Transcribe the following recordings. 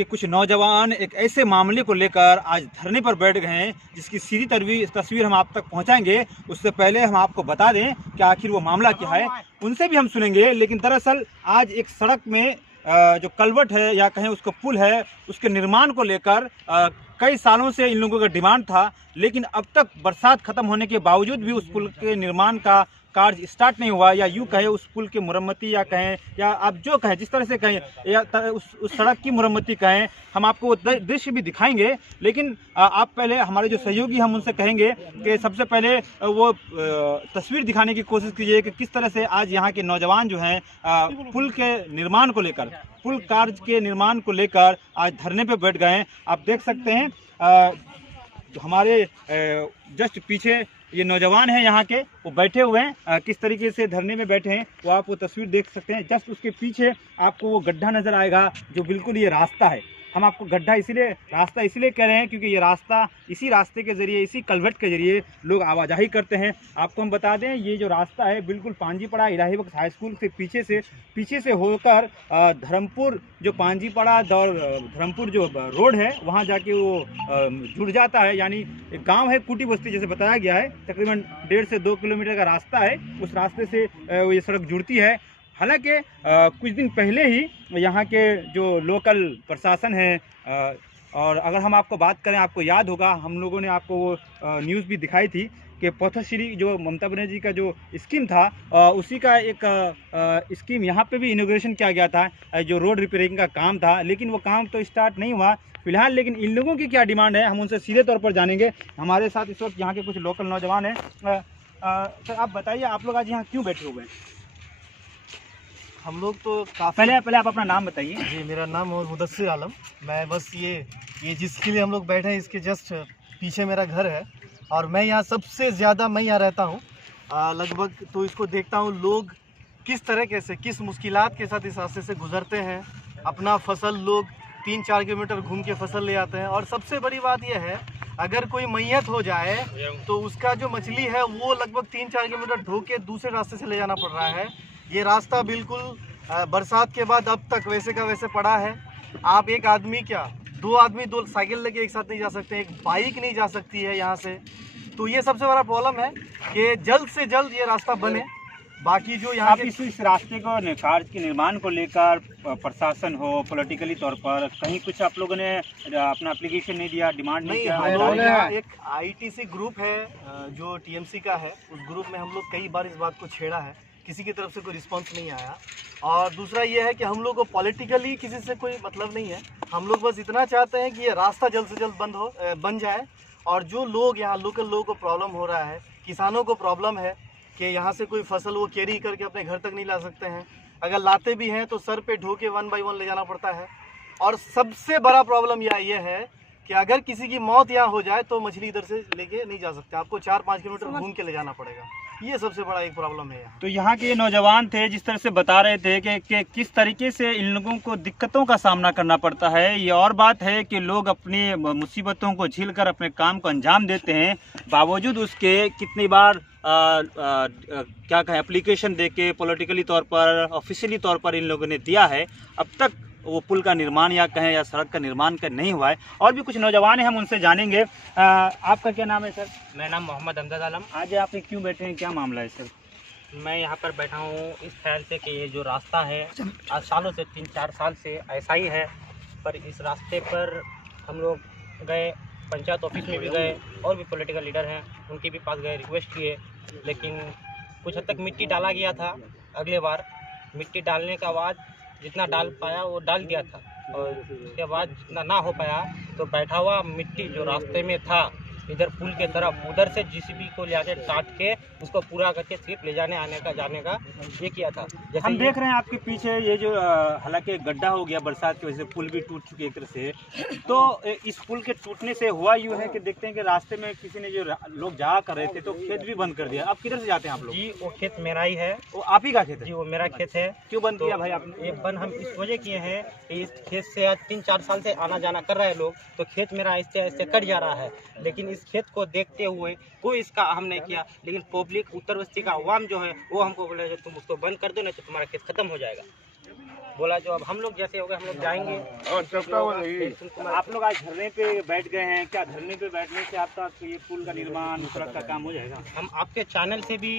कि कुछ नौजवान एक ऐसे मामले को लेकर आज धरने पर बैठ गए हैं जिसकी सीधी तस्वीर हम आप तक पहुंचाएंगे। उससे पहले हम आपको बता दें कि आखिर वो मामला क्या है, उनसे भी हम सुनेंगे। लेकिन दरअसल आज एक सड़क में जो कलवट है या कहें उसको पुल है, उसके निर्माण को लेकर कई सालों से इन लोगों का डिमांड था, लेकिन अब तक बरसात खत्म होने के बावजूद भी उस पुल के निर्माण का कार्य स्टार्ट नहीं हुआ, या यूँ कहें उस पुल की मुरम्मती या कहें या आप जो कहें जिस तरह से कहें या उस सड़क की मुरम्मती कहें, हम आपको वो दृश्य भी दिखाएंगे। लेकिन आप पहले हमारे जो सहयोगी हम उनसे कहेंगे कि सबसे पहले वो तस्वीर दिखाने की कोशिश कीजिए कि किस तरह से आज यहाँ के नौजवान जो हैं पुल के निर्माण को लेकर, पुल कार्य के निर्माण को लेकर आज धरने पर बैठ गए हैं। आप देख सकते हैं जो हमारे जस्ट पीछे ये नौजवान हैं यहाँ के, वो बैठे हुए हैं, किस तरीके से धरने में बैठे हैं वो आप वो तस्वीर देख सकते हैं। जस्ट उसके पीछे आपको वो गड्ढा नज़र आएगा जो बिल्कुल ये रास्ता है। हम आपको गड्ढा रास्ता इसलिए कह रहे हैं क्योंकि ये रास्ता, इसी रास्ते के ज़रिए, इसी कलवट के ज़रिए लोग आवाजाही करते हैं। आपको हम बता दें ये जो रास्ता है बिल्कुल पांजीपाड़ा इलाही बख्श हाई स्कूल से पीछे से होकर धर्मपुर, जो पांजीपाड़ा और धर्मपुर जो रोड है वहाँ जाके वो जुड़ जाता है। यानी एक गाँव है कुटी बस्ती जैसे बताया गया है, तकरीबन 1.5 से 2 किलोमीटर का रास्ता है। उस रास्ते से ये सड़क जुड़ती है। हालांकि कुछ दिन पहले ही यहाँ के जो लोकल प्रशासन है, और अगर हम आपको बात करें, आपको याद होगा हम लोगों ने आपको वो न्यूज़ भी दिखाई थी कि पथश्री जो ममता बनर्जी का जो स्कीम था, उसी का एक स्कीम यहाँ पे भी इनॉग्रेशन किया गया था, जो रोड रिपेयरिंग का काम था। लेकिन वो काम तो स्टार्ट नहीं हुआ फिलहाल। लेकिन इन लोगों की क्या डिमांड है हम उनसे सीधे तौर पर जानेंगे। हमारे साथ इस वक्त यहाँ के कुछ लोकल नौजवान हैं। सर आप बताइए, आप लोग आज यहाँ क्यों बैठे हुए हैं? हम लोग तो काफ़ी पहले आप अपना नाम बताइए। जी, मेरा नाम है मुदस्सिर आलम। मैं बस ये जिसके लिए हम लोग बैठे हैं इसके जस्ट पीछे मेरा घर है, और मैं यहाँ सबसे ज़्यादा मैं यहाँ रहता हूँ लगभग। तो इसको देखता हूँ लोग किस तरीके से, किस मुश्किलात के साथ इस रास्ते से गुजरते हैं। अपना फसल लोग 3-4 किलोमीटर घूम के फसल ले आते हैं। और सबसे बड़ी बात यह है, अगर कोई मैयत हो जाए तो उसका जो मछली है वो लगभग 3-4 किलोमीटर ढो के दूसरे रास्ते से ले जाना पड़ रहा है। ये रास्ता बिल्कुल बरसात के बाद अब तक वैसे का वैसे पड़ा है। आप एक आदमी क्या, 2 आदमी 2 साइकिल लेके एक साथ नहीं जा सकते, एक बाइक नहीं जा सकती है यहाँ से। तो ये सबसे बड़ा प्रॉब्लम है कि जल्द से जल्द ये रास्ता बने। बाकी जो यहाँ के इस रास्ते को कार्य के निर्माण को लेकर प्रशासन हो, पॉलिटिकली तौर पर कहीं कुछ आप लोगों ने अपना एप्लीकेशन नहीं दिया, डिमांड नहीं किया? एक ITC ग्रुप है जो TMC का है, उस ग्रुप में हम लोग कई बार इस बात को छेड़ा है, किसी की तरफ से कोई रिस्पांस नहीं आया। और दूसरा ये है कि हम लोग को पॉलिटिकली किसी से कोई मतलब नहीं है। हम लोग बस इतना चाहते हैं कि ये रास्ता जल्द से जल्द बन जाए। और जो लोग यहाँ लोकल लोगों को प्रॉब्लम हो रहा है, किसानों को प्रॉब्लम है कि यहाँ से कोई फसल वो कैरी करके अपने घर तक नहीं ला सकते हैं। अगर लाते भी हैं तो सर पे ढो के 1 बाय 1 ले जाना पड़ता है। और सबसे बड़ा प्रॉब्लम ये है कि अगर किसी की मौत यहाँ हो जाए तो मछली इधर से लेके नहीं जा सकते, आपको 4-5 किलोमीटर घूम के ले जाना पड़ेगा। ये सबसे बड़ा एक प्रॉब्लम है यहाँ। तो यहाँ के नौजवान थे जिस तरह से बता रहे थे कि किस तरीके से इन लोगों को दिक्कतों का सामना करना पड़ता है। ये और बात है कि लोग अपनी मुसीबतों को झेलकर अपने काम को अंजाम देते हैं, बावजूद उसके कितनी बार क्या कहें एप्लीकेशन देके पॉलिटिकली तौर पर, ऑफिशियली तौर पर इन लोगों ने दिया है, अब तक वो पुल का निर्माण या कहें या सड़क का निर्माण का नहीं हुआ है। और भी कुछ नौजवान हैं, हम उनसे जानेंगे। आपका क्या नाम है सर? मेरा नाम मोहम्मद अमजद आलम। आज आप क्यों बैठे हैं, क्या मामला है सर? मैं यहाँ पर बैठा हूँ इस ख्याल से कि ये जो रास्ता है आज सालों से 3-4 साल से ऐसा ही है। पर इस रास्ते पर हम लोग गए, पंचायत ऑफिस में भी गए, और भी पॉलिटिकल लीडर हैं उनके भी पास गए, रिक्वेस्ट किए, लेकिन कुछ हद तक मिट्टी डाला गया था। अगले बार मिट्टी डालने का बाद जितना डाल पाया वो डाल दिया था, और उसके बाद जितना ना हो पाया तो बैठा हुआ मिट्टी जो रास्ते में था इधर पुल के तरफ, उधर से JCB को ले आके काट के उसको पूरा करके सिर्फ ले जाने जाने का ये किया था। जैसे हम देख रहे हैं आपके पीछे ये जो हालांकि गड्ढा हो गया बरसात की वजह से, पुल भी टूट चुकी एक तरह से। तो इस पुल के टूटने से हुआ यूँ है कि देखते हैं कि रास्ते में किसी ने जो लोग जा कर रहे थे तो खेत भी बंद कर दिया। अब किधर से जाते हैं आप लोग? जी वो खेत मेरा ही है। वो आप ही का खेत है? जी वो मेरा खेत है। क्यों बंद किया भाई आपने? ये बंद हम इस वजह किए हैं कि इस खेत से आज 3-4 साल से आना जाना कर रहे हैं लोग, तो खेत मेरा ऐसे ऐसे कट जा रहा है। लेकिन इस खेत को देखते हुए कोई इसका हम नहीं किया, लेकिन पब्लिक उत्तर बस्ती का अवाम जो है वो हमको बोले तुम उसको बंद कर दो नहीं तो तुम्हारा खेत खत्म हो जाएगा। बोला जो अब हम लोग जैसे हो गए हम लोग जाएंगे। आप लोग आज धरने पे बैठ गए हैं, क्या धरने पे बैठने से आपका ये पुल का निर्माण, सड़क का काम हो जाएगा? हम आपके चैनल से भी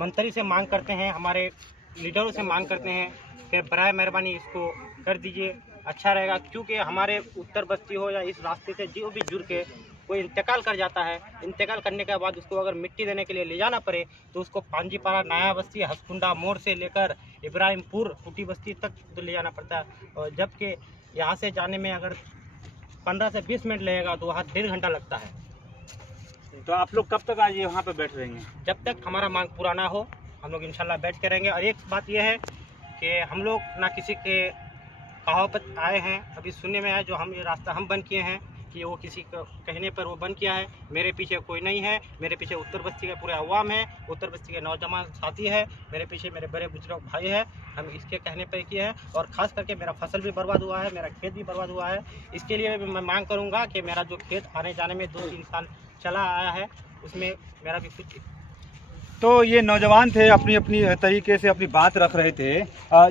मंत्री से मांग करते हैं, हमारे लीडरों से मांग करते हैं कि बराए मेहरबानी इसको कर दीजिए, अच्छा रहेगा। क्योंकि हमारे उत्तर बस्ती हो या इस रास्ते से जो भी जुड़ के कोई इंतकाल कर जाता है, इंतकाल करने के बाद उसको अगर मिट्टी देने के लिए ले जाना पड़े तो उसको पांजीपारा, नया बस्ती, हसकुंडा मोड़ से लेकर इब्राहिमपुर कुटी बस्ती तक तो ले जाना पड़ता है। और जबकि यहाँ से जाने में अगर 15 से 20 मिनट लगेगा तो वहाँ 1.5 घंटा लगता है। तो आप लोग कब तक आज ये वहाँ पे बैठ रहेंगे? जब तक हमारा मांग पूरा ना हो हम लोग इंशाल्लाह बैठ के रहेंगे। और एक बात यह है कि हम लोग ना किसी के कहाव पर आए हैं, अभी सुनने में आया जो हम ये रास्ता हम बंद किए हैं कि वो किसी को कहने पर वो बंद किया है। मेरे पीछे कोई नहीं है, मेरे पीछे उत्तर बस्ती का पूरा अवाम है, उत्तर बस्ती के नौजवान साथी है, मेरे पीछे मेरे बड़े बुजुर्ग भाई है। हम इसके कहने पर किए हैं और ख़ास करके मेरा फसल भी बर्बाद हुआ है, मेरा खेत भी बर्बाद हुआ है। इसके लिए मैं मांग करूँगा कि मेरा जो खेत आने जाने में 2-3 साल चला आया है उसमें मेरा भी कुछ। तो ये नौजवान थे, अपनी अपनी तरीके से अपनी बात रख रहे थे।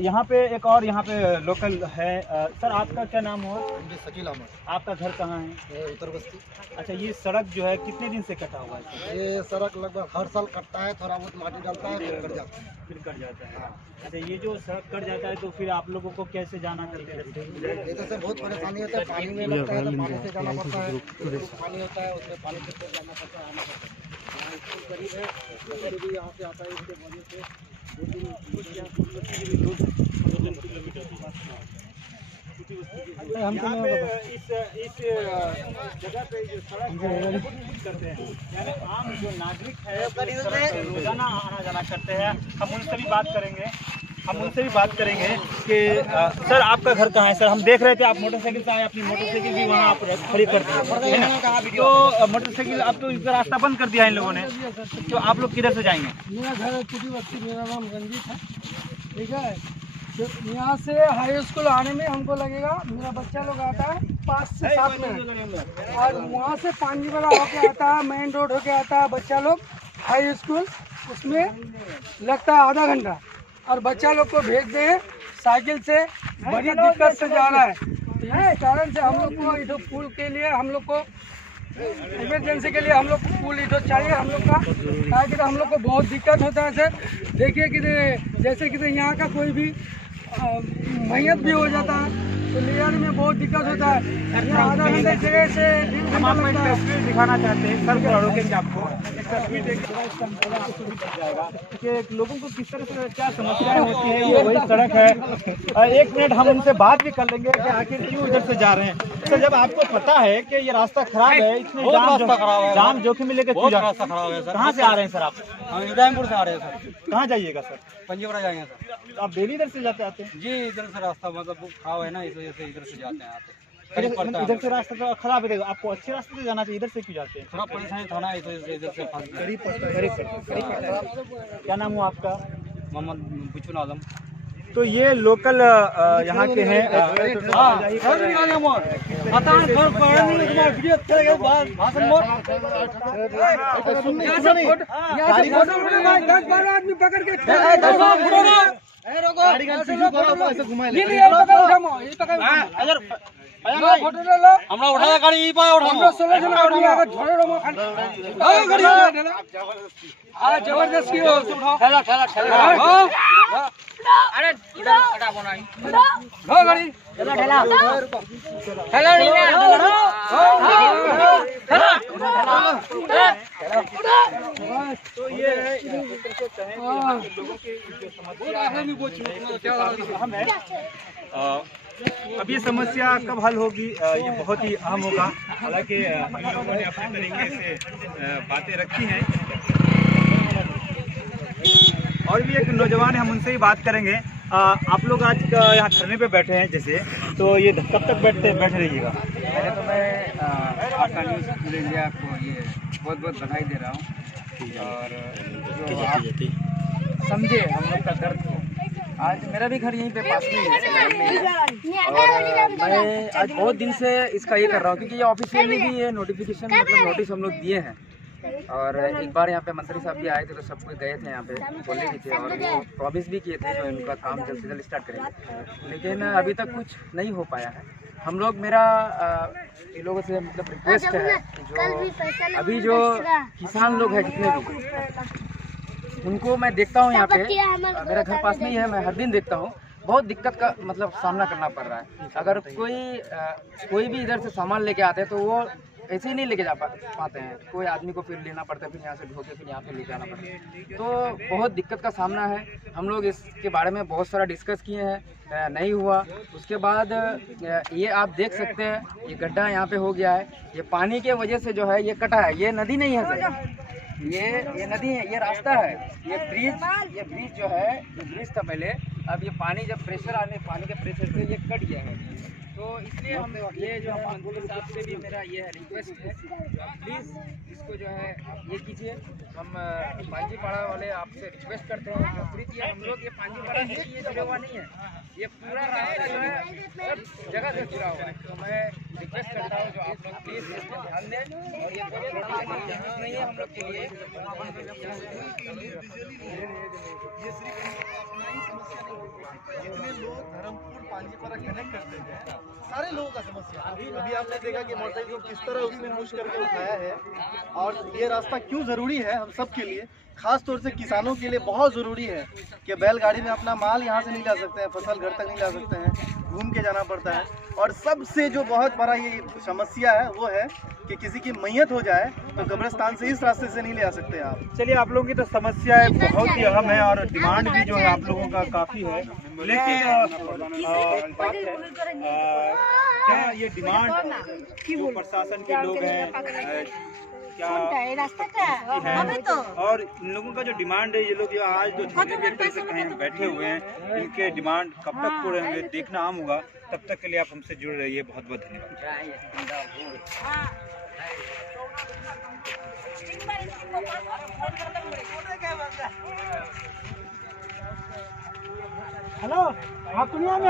यहाँ पे एक और यहाँ पे लोकल है। सर आपका क्या नाम हुआ? शकील अहमद। आपका घर कहाँ है? उत्तर बस्ती। अच्छा, ये सड़क जो है कितने दिन से कटा हुआ है? ये सड़क लगभग हर साल कटता है, थोड़ा बहुत माटी डालता है फिर कट जाता है। फिर कट जाता है। अच्छा, ये जो सड़क कट जाता है तो फिर आप लोगों को कैसे जाना चाहिए? इधर से बहुत परेशानी होता है, पानी में लगता है तो पानी से जाना पड़ता है, पानी होता है उसमें पानी से जाना पड़ता है, आना पड़ता है। यहाँ स्कूल करीब है, बच्चे भी यहाँ से आता है, इसके वजह से 2-3 किलोमीटर यहाँ पे इस जगह पे जो सड़क है करते हैं, यानी आम जो नागरिक है रोजाना आना जाना करते हैं। हम उनसे भी बात करेंगे कि सर आपका घर कहाँ है? सर हम देख रहे थे आप मोटरसाइकिल से आए, अपनी मोटरसाइकिल भी वहाँ आप खड़ी करते हैं, तो मोटरसाइकिल अब तो इसका रास्ता बंद कर दिया है इन लोगों ने, तो आप लोग किधर से जाएंगे? मेरा घर है कुटी बस्ती, मेरा नाम रंजीत है, ठीक है। तो यहाँ से हाई स्कूल आने में हमको लगेगा, मेरा बच्चा लोग आता है 5 से 7 मिनट, और वहाँ से पांजीवाला होके आता है, मेन रोड होके आता है बच्चा लोग हाई स्कूल, उसमें लगता है आधा घंटा। और बच्चा लोग को भेज दें साइकिल से, बड़ी दिक्कत से जा रहा है। तो इस कारण से हम लोग को इधर पुल के लिए हम लोग को इमरजेंसी के लिए हम लोग पुल इधर चाहिए हम लोग का, ताकि हम लोग को बहुत दिक्कत होता है सर। देखिए कि जैसे कि यहाँ का कोई भी मैयत भी हो जाता है तो ले जाने में बहुत दिक्कत होता है। आधा घंटे जगह से हम आपको एक तस्वीर दिखाना चाहते हैं, सर को रोकेंगे आपको एक तस्वीर देखेगा कि लोगों को किस तरह से क्या समस्याएं होती है। ये वही सड़क है। 1 मिनट हम उनसे बात भी कर लेंगे कि आखिर क्यों इधर से जा रहे हैं। तो जब आपको पता है कि ये रास्ता खराब है, इतने जाम जोखिम में लेकर क्यों जा रहे हैं? खराब है सर। कहाँ से आ रहे हैं सर आप? हम इब्राहिमपुर से आ रहे हैं सर। कहाँ जाइएगा सर? पंजीपुरा जाएंगे सर। आप डेली इधर से जाते आते हैं? जी, इधर से रास्ता मतलब खराब है ना, इस वजह से इधर से जाते हैं आते। इधर से रास्ता तो खराब है, आपको अच्छे रास्ते से जाना चाहिए, इधर से क्यों जाते हैं? थोड़ा परेशानी था ना, इस वजह से इधर से करीब पड़ता है। क्या नाम हुआ आपका? मोहम्मद बुचुल आलम। तो ये लोकल यहाँ के हैं। आदमी पकड़ के আমরা উঠায় গাড়ি ই পায় উঠাবো। जबरदस्ती हो ठेला ठेला ठेला अरे हटाबो नहीं हो गाड़ी ठेला ठेला ठेला नहीं तो ये है लोगों की जो समस्या है, अब ये समस्या कब हल होगी ये बहुत ही अहम होगा। हालांकि हम लोगों ने अपने तरीके से बातें रखी हैं और भी एक नौजवान है, हम उनसे ही बात करेंगे। आप लोग आज यहाँ धरने पे बैठे हैं जैसे, तो ये कब तक बैठे रहिएगा? पहले तो मैं आपका न्यूज़ पूल इंडिया को ये बहुत बहुत बधाई दे रहा हूँ और जो आप समझे हम लोग का दर्द को। आज मेरा भी घर यहीं पे पास में है और मैं आज बहुत दिन से इसका ये कर रहा हूँ क्योंकि ये ऑफिशियली भी ये नोटिफिकेशन मतलब नोटिस हम लोग दिए हैं और एक बार यहाँ पे मंत्री साहब भी आए थे तो सब कोई गए थे यहाँ पे, बोले भी थे और वो प्रॉमिस भी किए थे जो इनका काम जल्द से जल्द स्टार्ट करेंगे, लेकिन अभी तक कुछ नहीं हो पाया है। हम लोग मेरा इन लोगों से मतलब रिक्वेस्ट है कि जो अभी जो किसान लोग हैं जितने भी, उनको मैं देखता हूँ यहाँ पे, मेरा घर पास में ही है, मैं हर दिन देखता हूँ, बहुत दिक्कत का मतलब सामना करना पड़ रहा है। अगर कोई भी इधर से सामान लेके आते हैं तो वो ऐसे ही नहीं लेके जा पाते हैं, कोई आदमी को फिर लेना पड़ता है, फिर यहाँ से ढो के फिर यहाँ पे लेके आना पड़ता है, तो बहुत दिक्कत का सामना है। हम लोग इसके बारे में बहुत सारा डिस्कस किए हैं, नहीं हुआ। उसके बाद ये आप देख सकते हैं, ये गड्ढा यहाँ पे हो गया है, ये पानी के वजह से जो है ये कटा है, ये नदी नहीं है सर, ये नदी है, ये रास्ता है, ये ब्रिज जो है, ये ब्रिज था पहले, अब ये पानी जब प्रेशर आने, पानी के प्रेशर से ये कट गया है, तो इसलिए हम ये जो मंत्री साहब से भी मेरा ये रिक्वेस्ट है, प्लीज़ इसको जो है ये कीजिए। हम पांजीपाड़ा वाले आपसे रिक्वेस्ट करते हैं, क्योंकि हम लोग ये पांजीपाड़ा से ये जुड़ा हुआ नहीं है, ये पूरा रास्ता जो है सब जगह से जुड़ा हुआ है, तो मैं रिक्वेस्ट करता हूँ जो आप लोग प्लीज़ इस पर ध्यान दें और ये जरूरत नहीं है हम लोग के लिए। ये सिर्फ अपना ही समस्या नहीं है, जितने लोग धर्मपुर पांजीपाड़ा कनेक्ट करते हैं सारे लोगों का समस्या। अभी आपने देखा कि मोटरसाइकिल को किस तरह उसने पुश करके उठाया है, और ये रास्ता क्यों ज़रूरी है हम सब के लिए, खास तौर से किसानों के लिए बहुत ज़रूरी है कि बैलगाड़ी में अपना माल यहाँ से नहीं ला सकते हैं, फसल घर तक नहीं ला सकते हैं, घूम के जाना पड़ता है। और सबसे जो बहुत बड़ा ये समस्या है वो है कि किसी की मैयत हो जाए तो कब्रिस्तान से इस रास्ते से नहीं ले आ सकते आप। चलिए, आप लोगों की तो समस्या बहुत ही अहम है और डिमांड भी जो है आप लोगों का काफ़ी है, लेकिन बात है क्या ये डिमांड जो प्रशासन के लोग हैं क्या है, और इन लोगों का जो डिमांड है, ये लोग जो आज जो धरने पे कैसे कहीं बैठे हुए हैं, इनके डिमांड कब तक पूरे होंगे देखना आम होगा। तब तक के लिए आप हमसे जुड़े रहिए, बहुत बहुत धन्यवाद। हेलो, आप दुनिया में